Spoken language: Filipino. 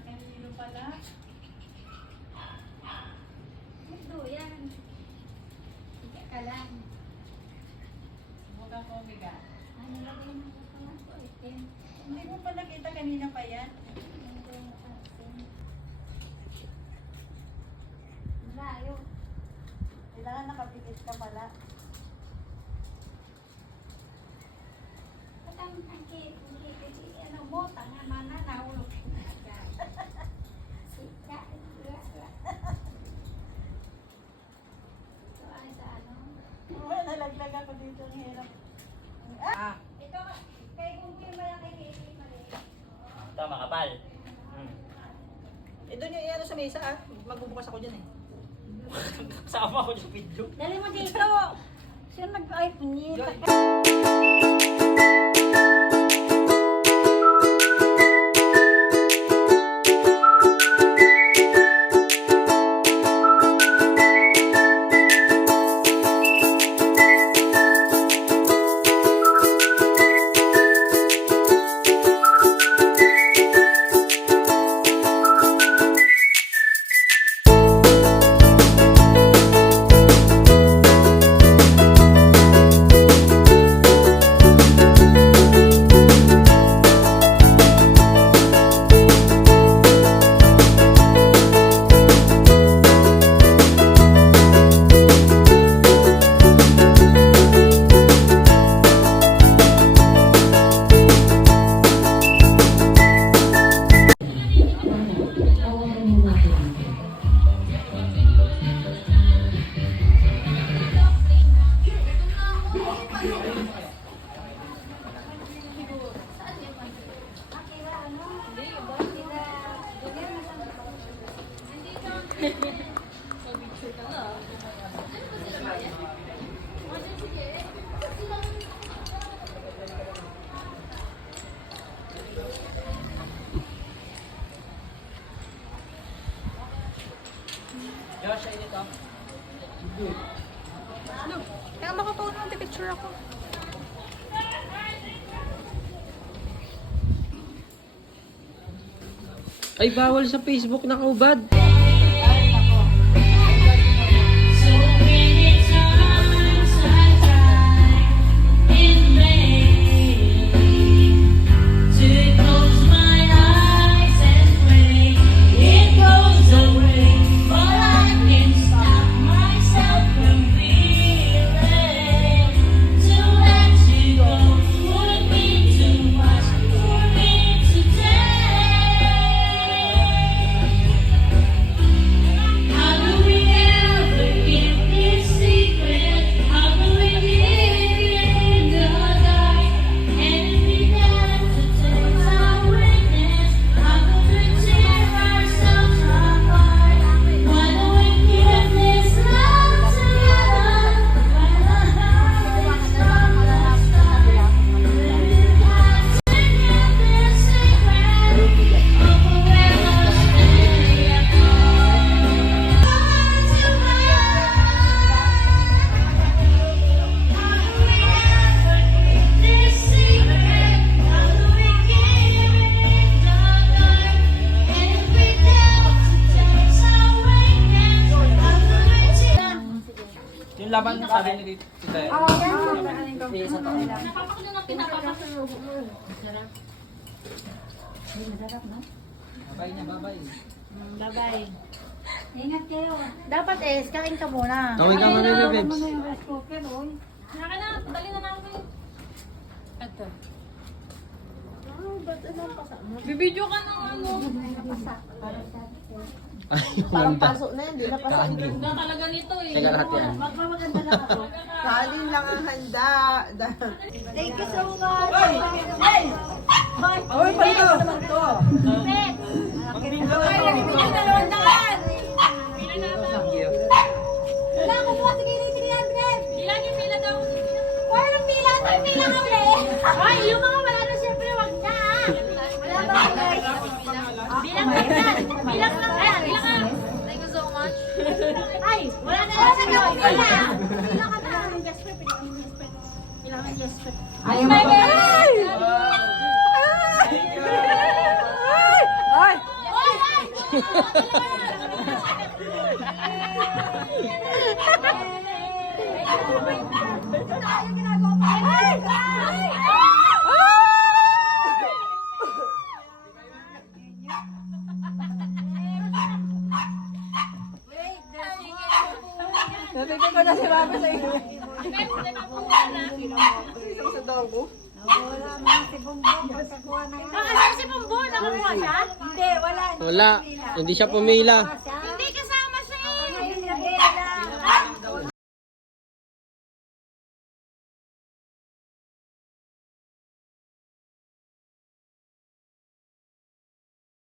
Kanino pala? Ito yan. Hindi ka lang. Subukan ko, Mika. Ano lagay mo sa pangat ko? Itim. Hindi mo pa nakita kanina pa yan. Layo. Kailangan nakapikit ka pala. At ang ano mo, tanga mana, nahulog na agad. Sika, ito ay sa ano? Oo, nalaglag ako dito. Ang hirap. Ah! Ito, kay kung yung malaki, mali. Ito, makapal. Eh, doon yung iano sa mesa ah. Magbubukas ako dyan eh. Kasama ko sa video. Dali mo dito! Sino nag-iPhone niya? Joy. Josh, ay dito. Kaya makatuon ng picture ako. Ay, bawal sa Facebook na kaubad. Yung laban na sabi ni dito. Oo, yan. Isa to. Napapak na pinapapak. Babay na, babay. Bye-bye. Ingat kayo. Dapat kain ka muna. Kaway ka muna, Bebebs. yung rice cooker, oy. Naka na, dali na namin. Ito. Bibidyo ka ng ano. Ay, yung manda. na yan, di na pasok. Ganda talaga nito eh. Teka lahat yan. Magpapaganda lang ako. Kanin lang ang handa. Thank you so much. Ay, palito. Wala ko po, sige, 300. Bilang yung pila daw. Wala nang pila, may pila ka ulit. Ay, yung mga wala na syempre, wag na. Wala ba? Bilang lang yan. Bilang lang. Ayan, bilang lang. Thank you so much. Ay, wala na lang sa pila. Pila ka na. Kailangan Jasper. Ay, my God! Ay! Oy! Tayo ginagawa pa. Nabigyan ko na si Mama sa iyo. Isang sa donggo. Wala mga si Bumbong. Pagkakuha na nga. Asan si Bumbong? Nakakuha siya? Hindi, wala. Wala. Hindi siya pumila. Siya.